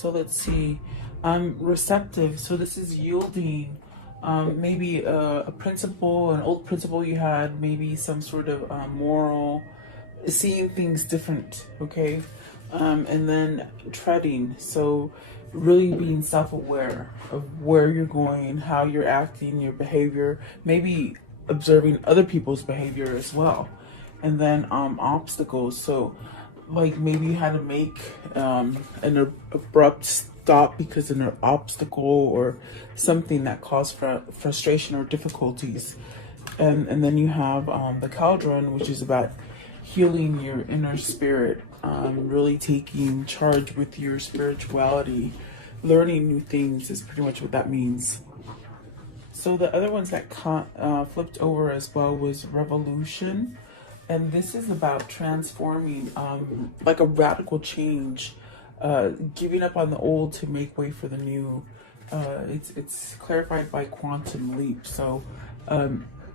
So let's see. Receptive. So this is yielding. Maybe a principle, an old principle you had, maybe some sort of moral, seeing things different, okay? And then treading. So really being self-aware of where you're going, how you're acting, your behavior, maybe observing other people's behavior as well. And then obstacles. So like maybe you had to make an abrupt stop because of an obstacle or something that caused frustration or difficulties. And then you have the cauldron, which is about healing your inner spirit, really taking charge with your spirituality, learning new things is pretty much what that means. So the other ones that flipped over as well was revolution. And this is about transforming, like a radical change, giving up on the old to make way for the new. It's clarified by quantum leap. So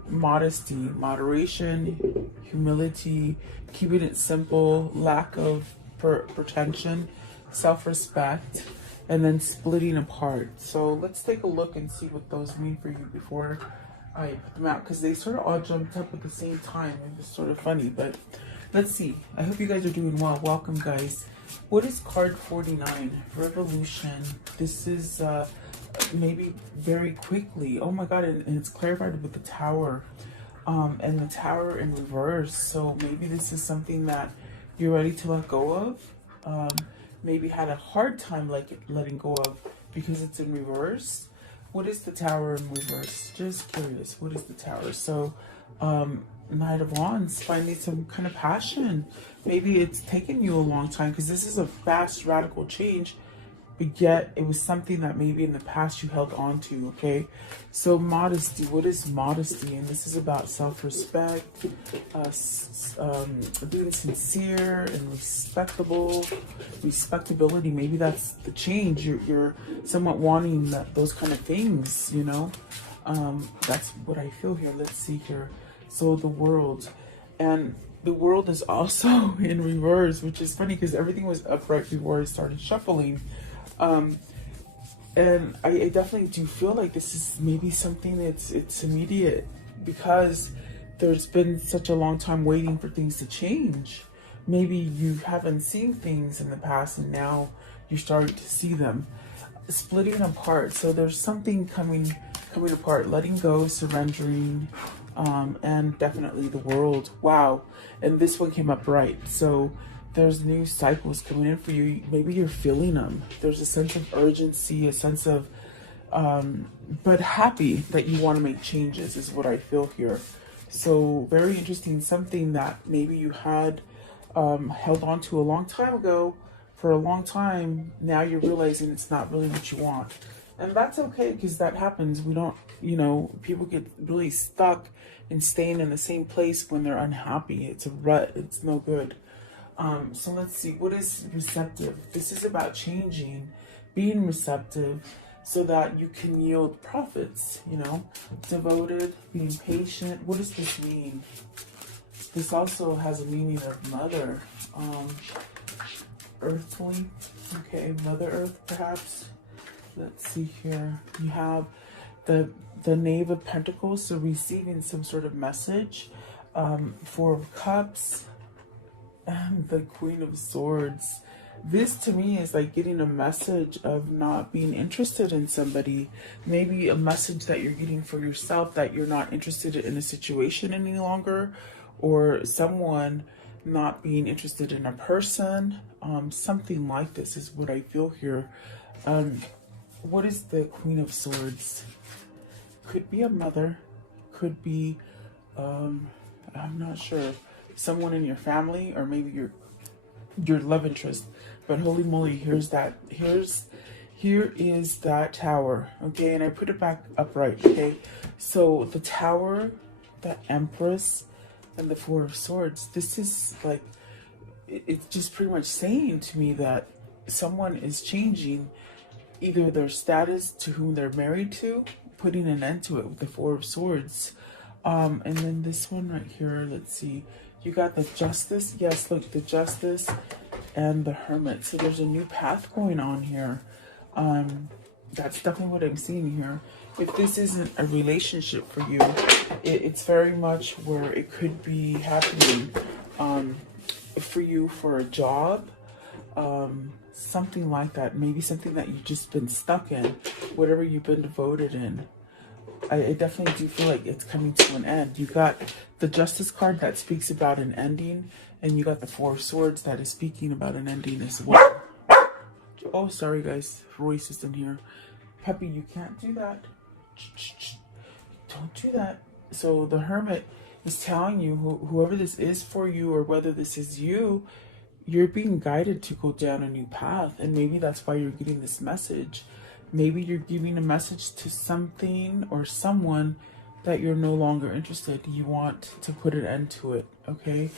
modesty, moderation, humility, keeping it simple, lack of pretension, self-respect, and then splitting apart. So let's take a look and see what those mean for you before I put them out, because they sort of all jumped up at the same time. It was sort of funny, but let's see. I hope you guys are doing well. Welcome, guys. What is card 49? Revolution. This is maybe very quickly. Oh my god, and it's clarified with the tower. And the tower in reverse. So maybe this is something that you're ready to let go of. Maybe had a hard time letting go of because it's in reverse. What is the tower in reverse? Just curious. What is the tower? So, Knight of Wands, finding some kind of passion. Maybe it's taken you a long time because this is a fast, radical change. But yet, it was something that maybe in the past you held on to, okay? So, modesty. What is modesty? And this is about self-respect, being sincere and respectable, respectability. Maybe that's the change. You're somewhat wanting those kind of things, you know? That's what I feel here. Let's see here. So, the world. And the world is also in reverse, which is funny because everything was upright before I started shuffling. And I definitely do feel like this is maybe something it's immediate because there's been such a long time waiting for things to change. Maybe you haven't seen things in the past and now you're starting to see them. Splitting apart. So there's something coming apart, letting go, surrendering, and definitely the world. Wow. And this one came up right. So there's new cycles coming in for you. Maybe you're feeling them. There's a sense of urgency, a sense of, but happy that you want to make changes is what I feel here. So very interesting. Something that maybe you had held on to a long time ago for a long time. Now you're realizing it's not really what you want. And that's okay because that happens. We don't, people get really stuck in staying in the same place when they're unhappy. It's a rut. It's no good. So let's see, what is receptive? This is about changing, being receptive so that you can yield profits, devoted, being patient. What does this mean? This also has a meaning of mother, earthly, okay, Mother Earth perhaps. Let's see here. You have the Knave of Pentacles, so receiving some sort of message, Four of Cups, and the Queen of Swords. This to me is like getting a message of not being interested in somebody. Maybe a message that you're getting for yourself that you're not interested in a situation any longer, or someone not being interested in a person. Something like this is what I feel here. What is the Queen of Swords? Could be a mother, could be, I'm not sure, someone in your family, or maybe your love interest. But holy moly, here is that tower, okay? And I put it back upright, okay? So the tower, the Empress, and the Four of Swords, this is like, it's just pretty much saying to me that someone is changing either their status to whom they're married to, putting an end to it with the Four of Swords. And then this one right here, let's see. You got the Justice. Yes, look, the Justice. and the Hermit. So there's a new path going on here. That's definitely what I'm seeing here. If this isn't a relationship for you, it's very much where it could be happening for you for a job, something like that. Maybe something that you've just been stuck in, whatever you've been devoted in. I definitely do feel like it's coming to an end. You got the Justice card that speaks about an ending, and you got the Four of Swords that is speaking about an ending as well. Oh, sorry guys, Royce is in here. Puppy, you can't do that. Don't do that. So the Hermit is telling you, whoever this is for you, or whether this is you, you're being guided to go down a new path. And maybe that's why you're getting this message. Maybe you're giving a message to something or someone that you're no longer interested. You want to put an end to it, okay?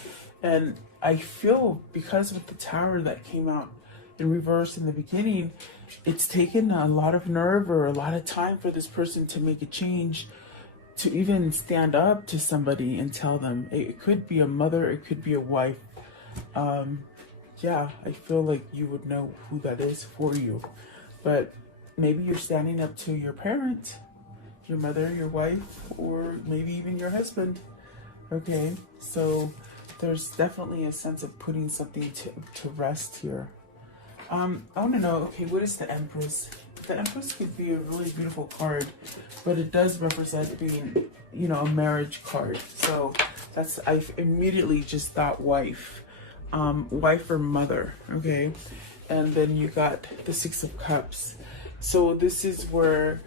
And I feel, because with the Tower that came out in reverse in the beginning, it's taken a lot of nerve or a lot of time for this person to make a change, to even stand up to somebody and tell them. It could be a mother, it could be a wife. Yeah, I feel like you would know who that is for you. But maybe you're standing up to your parent, your mother, your wife, or maybe even your husband. Okay, so there's definitely a sense of putting something to rest here. I want to know, okay, what is the Empress? The Empress could be a really beautiful card, but it does represent being, you know, a marriage card. So that's, I immediately just thought wife, wife or mother, okay? And then you got the Six of Cups. So this is where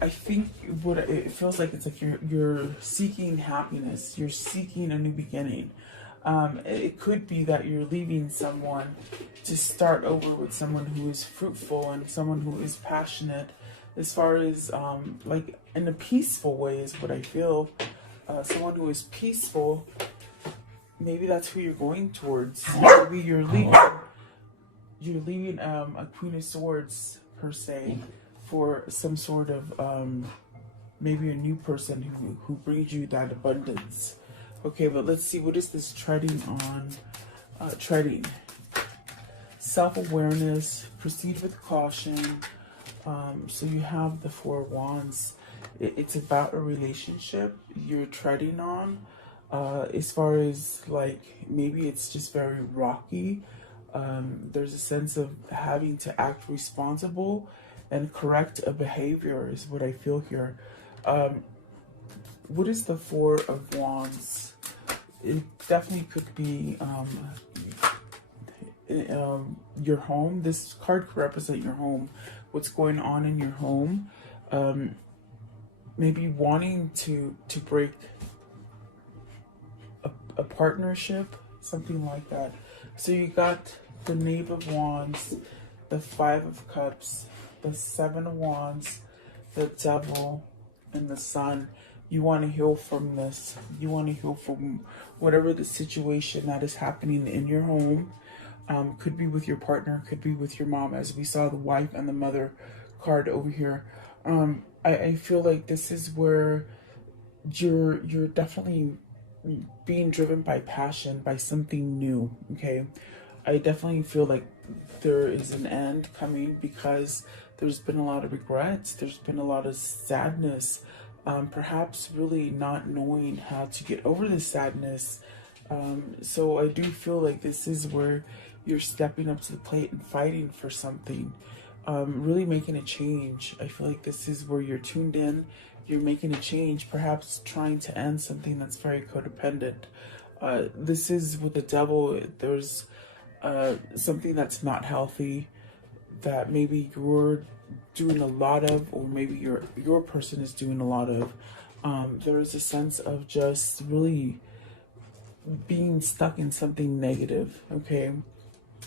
I think what it feels like, it's like you're seeking happiness, you're seeking a new beginning. It could be that you're leaving someone to start over with someone who is fruitful and someone who is passionate, as far as like in a peaceful way is what I feel. Someone who is peaceful, maybe that's who you're going towards. Maybe you're leaving a Queen of Swords per se for some sort of maybe a new person who brings you that abundance. Okay, but let's see, what is this treading on? Treading. Self-awareness, proceed with caution. So you have the Four of Wands. It's about a relationship you're treading on. As far as like, maybe it's just very rocky. There's a sense of having to act responsible and correct a behavior is what I feel here. What is the Four of Wands? It definitely could be your home. This card could represent your home, what's going on in your home. Maybe wanting to break a partnership, something like that. So you got the Knave of Wands, the Five of Cups, the Seven of Wands, the Devil, and the Sun. You want to heal from this. You want to heal from whatever the situation that is happening in your home. Could be with your partner, could be with your mom, as we saw the wife and the mother card over here. I feel like this is where you're definitely being driven by passion, by something new, okay? I definitely feel like there is an end coming, because there's been a lot of regrets, there's been a lot of sadness, perhaps really not knowing how to get over the sadness. So I do feel like this is where you're stepping up to the plate and fighting for something, really making a change. I feel like this is where you're tuned in, you're making a change, perhaps trying to end something that's very codependent. This is with the Devil, there's something that's not healthy, that maybe you're doing a lot of, or maybe your person is doing a lot of. There is a sense of just really being stuck in something negative, okay?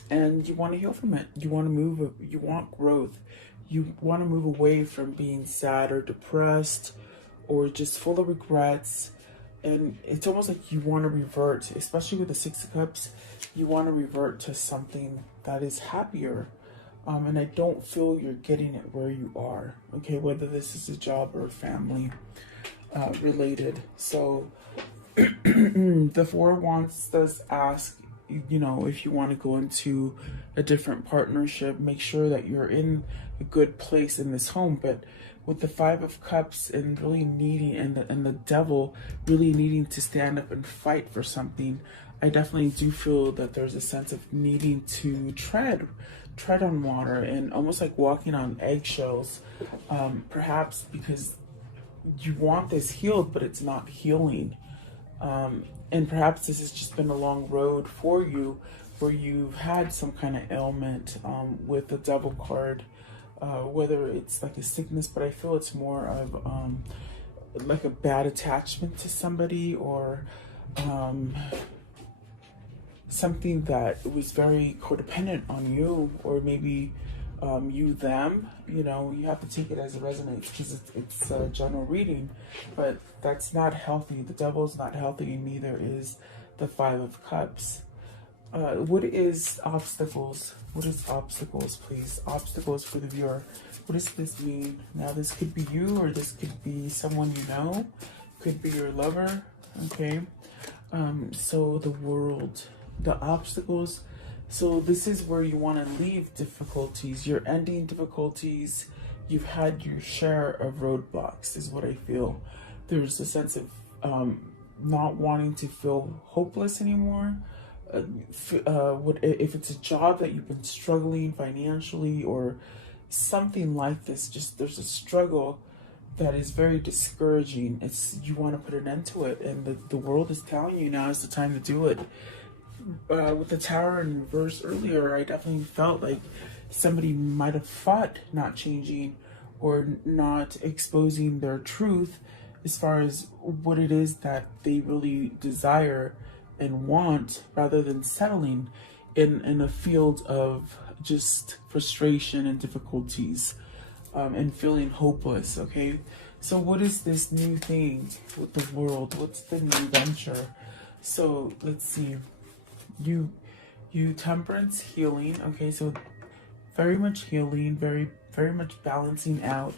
And you want to heal from it. You want to move, you want growth. You want to move away from being sad or depressed or just full of regrets. And it's almost like you want to revert, especially with the Six of Cups, you want to revert to something that is happier. And I don't feel you're getting it where you are, okay? Whether this is a job or a family related. So the Four of Wands does ask you know, if you want to go into a different partnership, make sure that you're in a good place in this home. But with the Five of Cups and really needing, and the devil really needing to stand up and fight for something, I definitely do feel that there's a sense of needing to tread on water and almost like walking on eggshells, perhaps because you want this healed, but it's not healing. And perhaps this has just been a long road for you where you've had some kind of ailment, with the devil card, whether it's like a sickness, but I feel it's more of like a bad attachment to somebody, or something that was very codependent on you, or maybe you them. You know, you have to take it as it resonates, because it's a general reading, but that's not healthy. The devil's not healthy, and neither is the Five of Cups. What is obstacles? What is obstacles, please? Obstacles for the viewer. What does this mean? Now, this could be you, or this could be someone you know. Could be your lover. Okay. So the world, the obstacles. So this is where you want to leave difficulties. You're ending difficulties. You've had your share of roadblocks, is what I feel. There's a sense of not wanting to feel hopeless anymore. If it's a job that you've been struggling financially or something like this, just there's a struggle that is very discouraging. You want to put an end to it, and the world is telling you now is the time to do it. With the Tower in reverse earlier, I definitely felt like somebody might have fought not changing or not exposing their truth as far as what it is that they really desire and want, rather than settling in a field of just frustration and difficulties, and feeling hopeless. Okay, so what is this new thing with the world? What's the new venture? So let's see. You Temperance, healing. Okay, so very much healing, very much balancing out,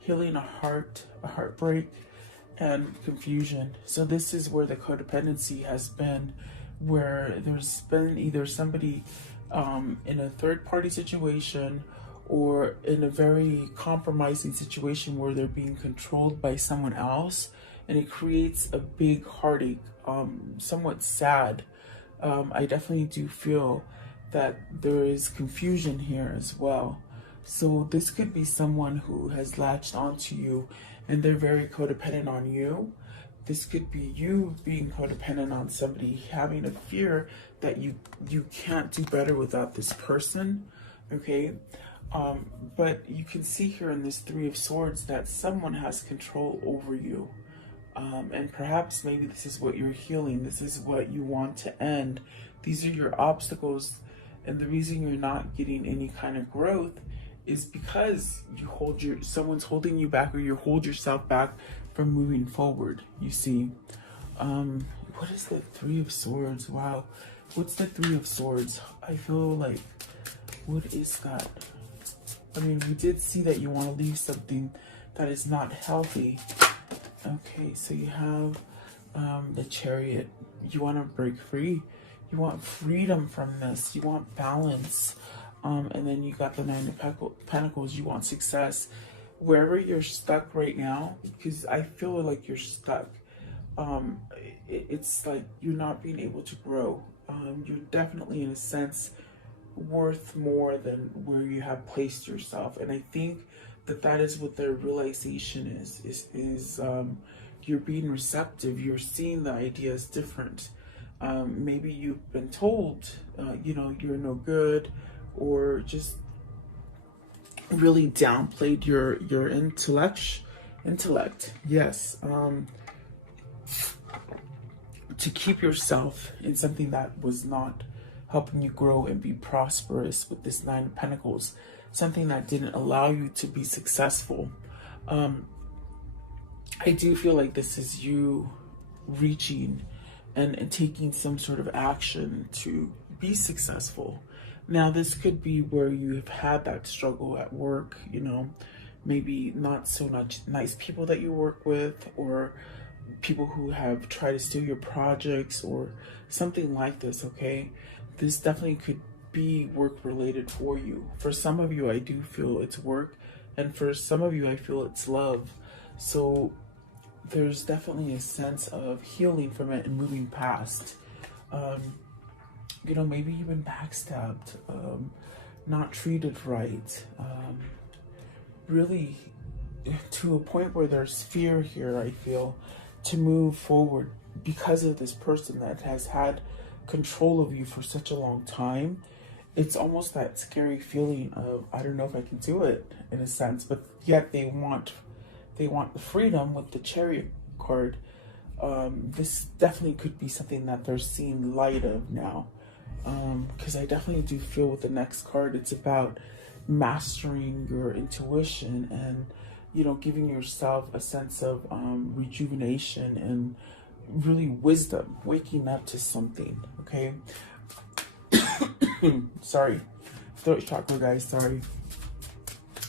healing a heartbreak, and confusion. So this is where the codependency has been, where there's been either somebody in a third party situation, or in a very compromising situation where they're being controlled by someone else, and it creates a big heartache, somewhat sad. I definitely do feel that there is confusion here as well. So this could be someone who has latched onto you and they're very codependent on you. This could be you being codependent on somebody, having a fear that you can't do better without this person. Okay. But you can see here in this Three of Swords that someone has control over you. And perhaps maybe this is what you're healing. This is what you want to end. These are your obstacles. And the reason you're not getting any kind of growth is because someone's holding you back, or you hold yourself back from moving forward. You see, what is the Three of Swords? Wow. What's the Three of Swords? I feel like, what is that? I mean, we did see that you want to leave something that is not healthy. Okay, so you have the Chariot. You want to break free. You want freedom from this. You want balance. And then you got the Nine of Pentacles. You want success. Wherever you're stuck right now, because I feel like you're stuck. It's like you're not being able to grow. You're definitely, in a sense, worth more than where you have placed yourself. And I think that is what the realization is you're being receptive. You're seeing the ideas different. Maybe you've been told, you're no good, or just really downplayed your intellect. Yes. To keep yourself in something that was not helping you grow and be prosperous with this Nine of Pentacles, something that didn't allow you to be successful. I do feel like this is you reaching and taking some sort of action to be successful. Now, this could be where you've had that struggle at work, maybe not so much nice people that you work with, or people who have tried to steal your projects or something like this, okay? This definitely could be work related for you. For some of you, I do feel it's work, and for some of you, I feel it's love. So there's definitely a sense of healing from it and moving past. Um, you know, maybe you've been backstabbed, not treated right, really to a point where there's fear here, I feel, to move forward because of this person that has had control of you for such a long time. It's almost that scary feeling of, I don't know if I can do it, in a sense, but yet they want the freedom with the Chariot card. This definitely could be something that they're seeing light of now. Because I definitely do feel with the next card, it's about mastering your intuition and, you know, giving yourself a sense of rejuvenation and really wisdom, waking up to something, okay? Sorry, throat chakra, guys, sorry.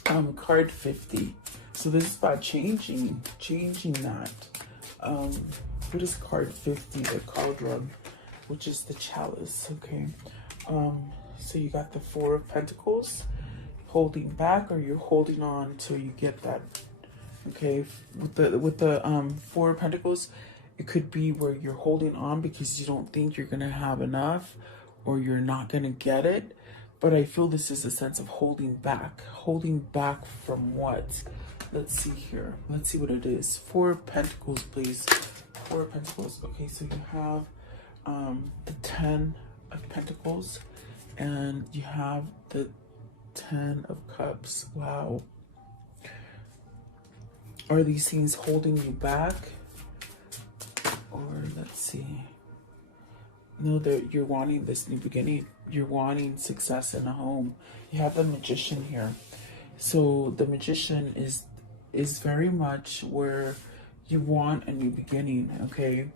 Card 50. So this is about changing that. What is card 50? The cauldron, which is the chalice, okay? So you got the Four of Pentacles, holding back, or you're holding on till you get that, okay? With the Four of Pentacles, it could be where you're holding on because you don't think you're gonna have enough, or you're not gonna get it. But I feel this is a sense of holding back. Holding back from what? Let's see here. Let's see what it is. Four of Pentacles, please. Four of Pentacles. Okay, so you have the Ten of Pentacles, and you have the Ten of Cups. Wow. Are these things holding you back? Or let's see. No, you're wanting this new beginning. You're wanting success in a home. You have the Magician here. So the Magician is very much where you want a new beginning, okay?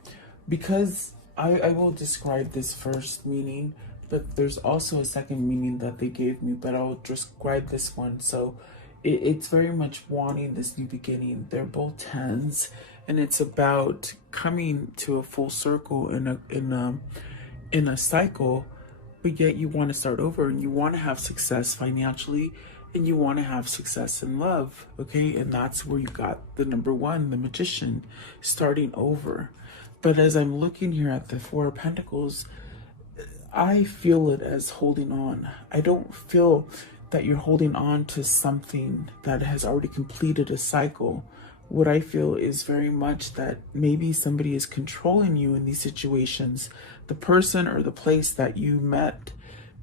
Because I will describe this first meaning, but there's also a second meaning that they gave me, but I'll describe this one. So it's very much wanting this new beginning. They're both tens, and it's about coming to a full circle in a cycle, but yet you want to start over and you want to have success financially and you want to have success in love, okay? And that's where you got the number one, the Magician, starting over. But as I'm looking here at the Four of Pentacles, I feel it as holding on. I don't feel that you're holding on to something that has already completed a cycle. What I feel is very much that maybe somebody is controlling you in these situations. The person or the place that you met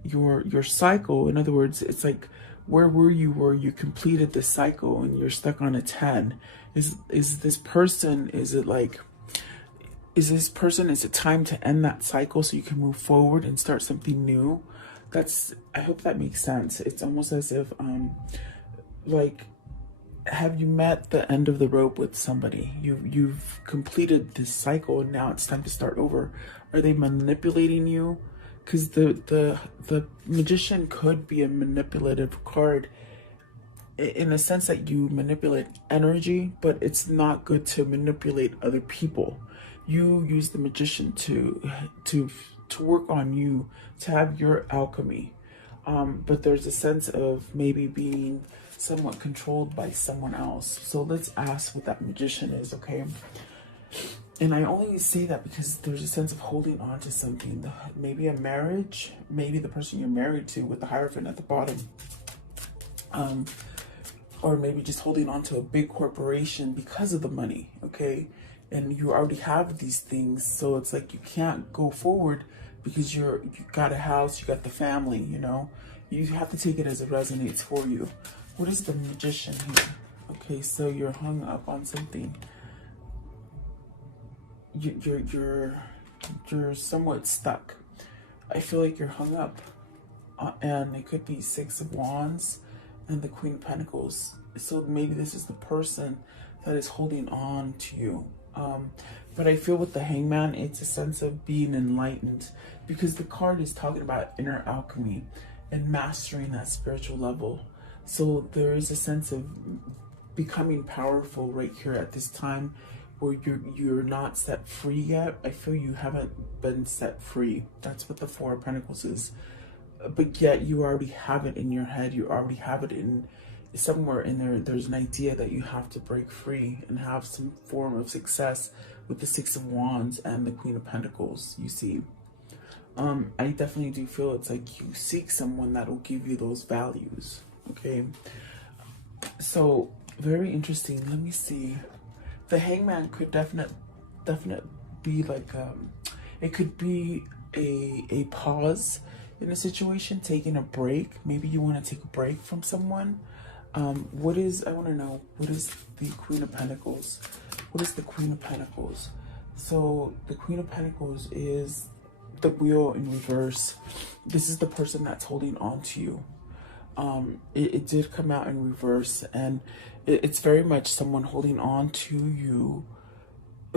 your cycle. In other words, it's like, where were you where you completed the cycle and you're stuck on a 10? Is this person, is it time to end that cycle so you can move forward and start something new? I hope that makes sense. It's almost as if, like, have you met the end of the rope with somebody? You've completed this cycle and now it's time to start over. Are they manipulating you? Because the Magician could be a manipulative card in the sense that you manipulate energy, but it's not good to manipulate other people. You use the Magician to work on you, to have your alchemy. But there's a sense of maybe being somewhat controlled by someone else. So let's ask what that Magician is, okay? And I only say that because there's a sense of holding on to something. Maybe a marriage, maybe the person you're married to with the Hierophant at the bottom. Or maybe just holding on to a big corporation because of the money, okay? And you already have these things, so it's like you can't go forward because you got a house, you got the family, you know? You have to take it as it resonates for you. What is the Magician here? Okay, so you're hung up on something. You're somewhat stuck. I feel like you're hung up, and it could be Six of Wands and the Queen of Pentacles. So maybe this is the person that is holding on to you. But I feel with the Hangman, it's a sense of being enlightened, because the card is talking about inner alchemy and mastering that spiritual level. So there is a sense of becoming powerful right here at this time where you're not set free yet. I feel you haven't been set free. That's what the Four of Pentacles is. But yet you already have it in your head. You already have it in somewhere in there. There's an idea that you have to break free and have some form of success with the Six of Wands and the Queen of Pentacles, you see. I definitely do feel it's like you seek someone that will give you those values, okay? So, very interesting. Let me see. The Hangman could definitely be like, it could be a pause in a situation, taking a break. Maybe you want to take a break from someone. I want to know, what is the Queen of Pentacles? What is the Queen of Pentacles? So the Queen of Pentacles is the Wheel in reverse. This is the person that's holding on to you. It did come out in reverse, and it's very much someone holding on to you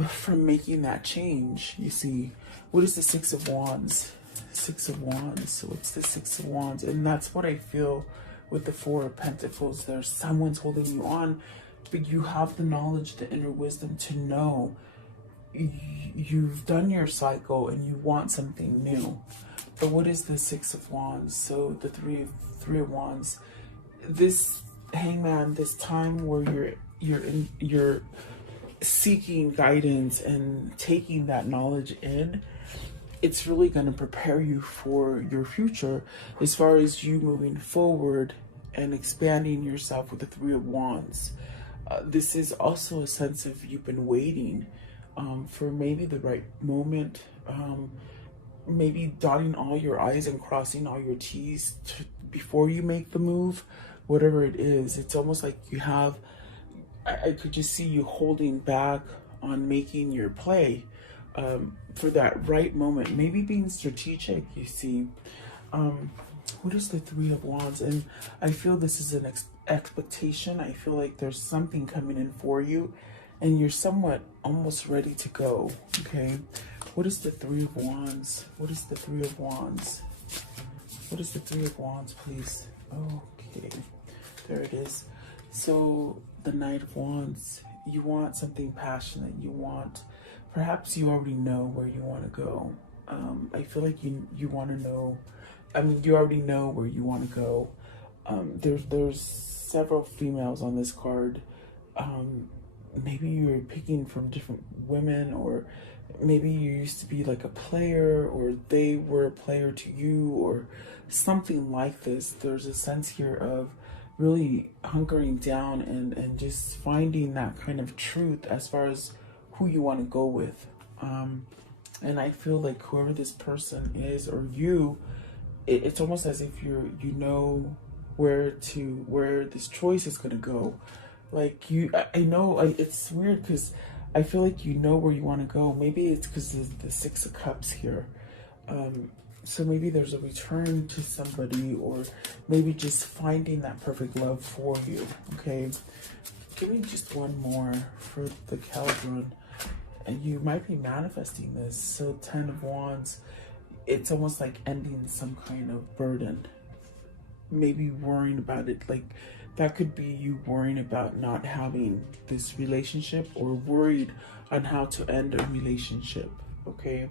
from making that change. You see, what is the Six of Wands? Six of Wands. So what's the Six of Wands? And that's what I feel with the Four of Pentacles. There's someone's holding you on, but you have the knowledge, the inner wisdom to know you've done your cycle and you want something new. But what is the Six of Wands? So the Three of Wands. This Hangman, this time where you're seeking guidance and taking that knowledge in, it's really going to prepare you for your future as far as you moving forward and expanding yourself with the Three of Wands. This is also a sense of you've been waiting for maybe the right moment, maybe dotting all your I's and crossing all your T's before you make the move, whatever it is. It's almost like you have, I could just see you holding back on making your play for that right moment, maybe being strategic, you see. What is the Three of Wands? And I feel this is an expectation. I feel like there's something coming in for you and you're somewhat almost ready to go, okay? What is the Three of Wands? What is the Three of Wands? What is the Three of Wands, please? Okay, there it is. So the Knight of Wands, you want something passionate. You want, perhaps you already know where you want to go. I feel like you want to know, I mean, you already know where you want to go. There's several females on this card. Maybe you're picking from different women, or maybe you used to be like a player, or they were a player to you, or something like this. There's a sense here of really hunkering down and just finding that kind of truth as far as who you want to go with. And I feel like whoever this person is, or you, it's almost as if you know where this choice is going to go. Like I know it's weird because I feel like you know where you want to go. Maybe it's because of the Six of Cups here. So maybe there's a return to somebody, or maybe just finding that perfect love for you, okay? Give me just one more for the Cauldron. And you might be manifesting this. So 10 of Wands, it's almost like ending some kind of burden. Maybe worrying about it, like that could be you worrying about not having this relationship, or worried on how to end a relationship, okay?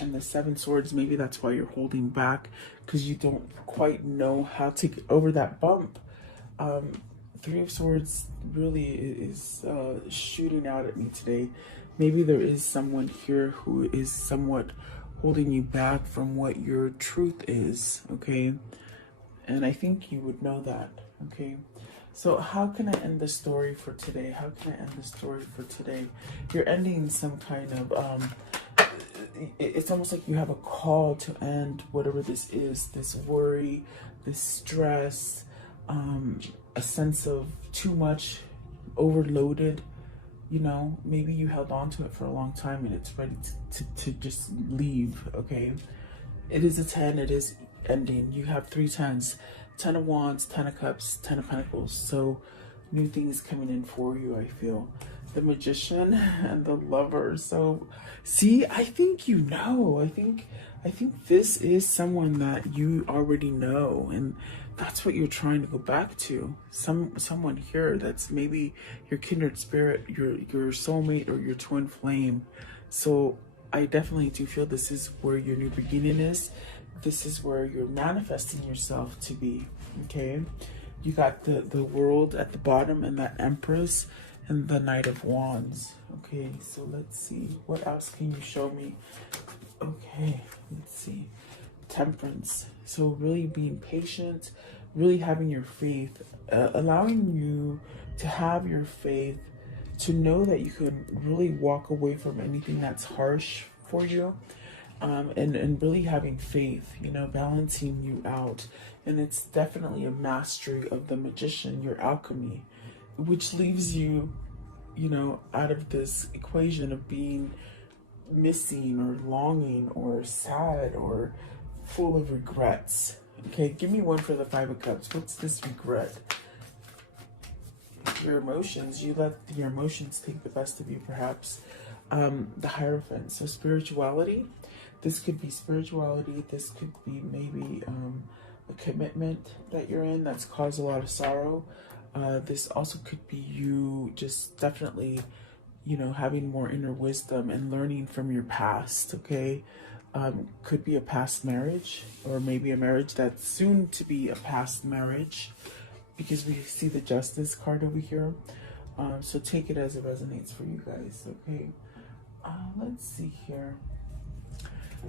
And the Seven Swords, maybe that's why you're holding back, because you don't quite know how to get over that bump. Three of Swords really is shooting out at me today. Maybe there is someone here who is somewhat holding you back from what your truth is, okay? And I think you would know that, okay? So how can I end the story for today? How can I end the story for today? You're ending some kind of, it's almost like you have a call to end whatever this is, this worry, this stress, a sense of too much, overloaded, you know, maybe you held on to it for a long time and it's ready to just leave, okay? It is a 10, it is ending. You have 3 10s, 10 of Wands, 10 of Cups, 10 of Pentacles. So new things coming in for you, I feel. The Magician and the Lover. So see, I think you know. I think this is someone that you already know, and that's what you're trying to go back to. Someone here that's maybe your kindred spirit, your soulmate, or your twin flame. So I definitely do feel this is where your new beginning is. This is where you're manifesting yourself to be. Okay, you got the world at the bottom, and that Empress, and the Knight of Wands. Okay, so let's see, what else can you show me? Okay, let's see. Temperance. So really being patient, really having your faith, allowing you to have your faith, to know that you can really walk away from anything that's harsh for you, and really having faith, you know, balancing you out. And it's definitely a mastery of the magician, your alchemy, which leaves you, you know, out of this equation of being missing or longing or sad or full of regrets. Okay, give me one for the Five of Cups. What's this regret? Your emotions. You let your emotions take the best of you, perhaps. The Hierophant. So spirituality. This could be spirituality. This could be maybe a commitment that you're in that's caused a lot of sorrow. This also could be you just definitely, you know, having more inner wisdom and learning from your past. Okay. Could be a past marriage, or maybe a marriage that's soon to be a past marriage, because we see the Justice card over here. So take it as it resonates for you guys. Okay, let's see here.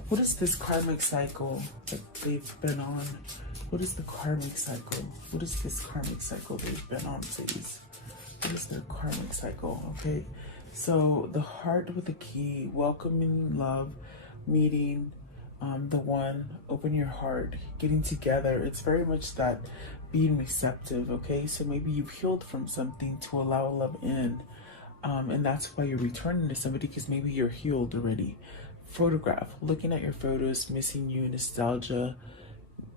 What is this karmic cycle that they've been on? What is the karmic cycle? What is this karmic cycle they've been on, please? What is their karmic cycle? Okay, so the Heart with the Key, welcoming love, meeting the one, open your heart, getting together. It's very much that being receptive. Okay, so maybe you've healed from something to allow love in, and that's why you're returning to somebody, because maybe you're healed already. Photograph, looking at your photos, missing you, nostalgia,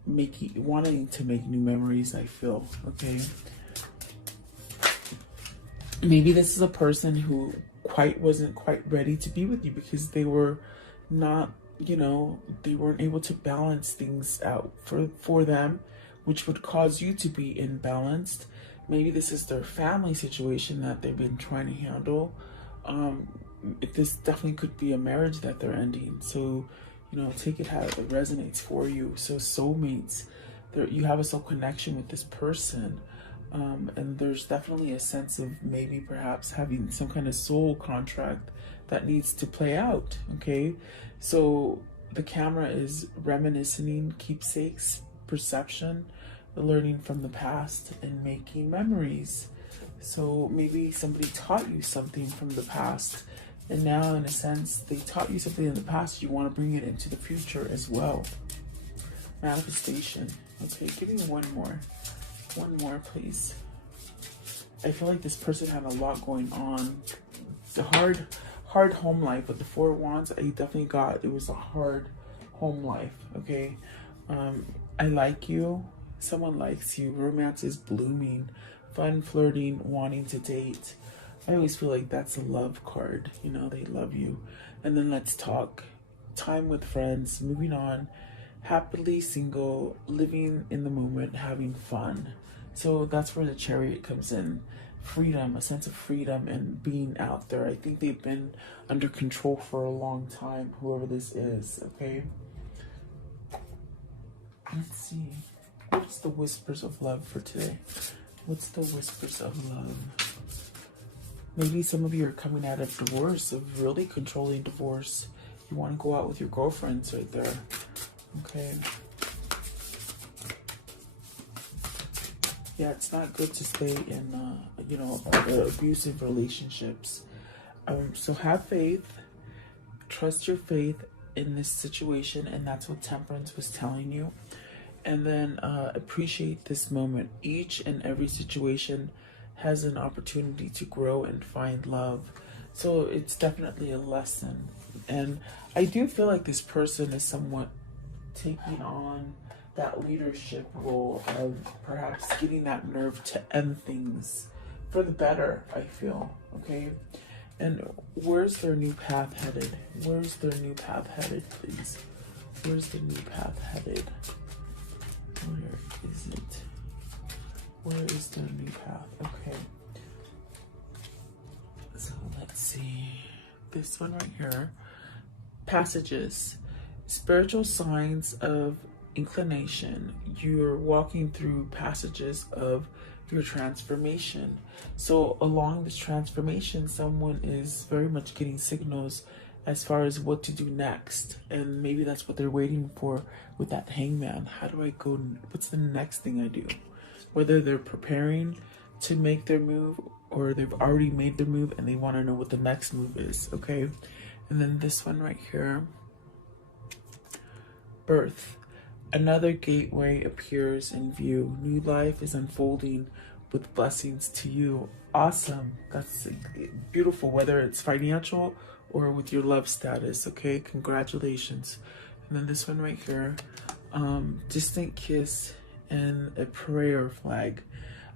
wanting to make new memories, I feel. Okay, maybe this is a person who wasn't quite ready to be with you, because they were not, you know, they weren't able to balance things out for them, which would cause you to be imbalanced. Maybe this is their family situation that they've been trying to handle. This definitely could be a marriage that they're ending. So, you know, take it how it resonates for you. So soulmates, you have a soul connection with this person. And there's definitely a sense of maybe perhaps having some kind of soul contract that needs to play out. Okay, so the camera is reminiscing, keepsakes, perception, learning from the past, and making memories. So maybe somebody taught you something from the past, and now in a sense they taught you something in the past, you want to bring it into the future as well. Manifestation. Okay, give me one more please. I feel like this person had a lot going on. It's a hard home life. With the Four of Wands, I definitely got it was a hard home life. Okay, I like you. Someone likes you. Romance is blooming. Fun, flirting, wanting to date. I always feel like that's a love card. You know, they love you. And then let's talk. Time with friends. Moving on. Happily single. Living in the moment. Having fun. So that's where the Chariot comes in. Freedom, a sense of freedom and being out there. I think they've been under control for a long time, whoever this is. Okay, let's see. What's the whispers of love for today? What's the whispers of love? Maybe some of you are coming out of divorce, of really controlling divorce. You want to go out with your girlfriends right there. Okay. Yeah, it's not good to stay in, you know, abusive relationships. So have faith, trust your faith in this situation, and that's what Temperance was telling you. And then appreciate this moment. Each and every situation has an opportunity to grow and find love. So it's definitely a lesson. And I do feel like this person is somewhat taking on that leadership role of perhaps getting that nerve to end things for the better, I feel. Okay, and where's their new path headed? Where's their new path headed, please? Where's the new path headed? Where is it? Where is the new path? Okay. So let's see. This one right here. Passages. Spiritual signs of inclination. You're walking through passages of your transformation. So along this transformation, someone is very much getting signals as far as what to do next. And maybe that's what they're waiting for with that hangman. How do I go? What's the next thing I do? Whether they're preparing to make their move or they've already made their move and they want to know what the next move is, okay? And then this one right here, birth. Another gateway appears in view. New life is unfolding with blessings to you. Awesome. That's beautiful, whether it's financial or with your love status, okay? Congratulations. And then this one right here, distant kiss and a prayer flag.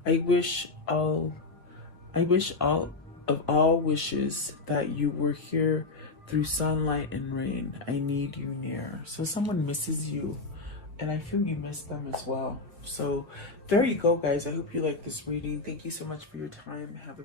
I wish all of all wishes that you were here through sunlight and rain. I need you near. So someone misses you, and I feel you miss them as well. So there you go, guys. I hope you like this reading. Thank you so much for your time. Have a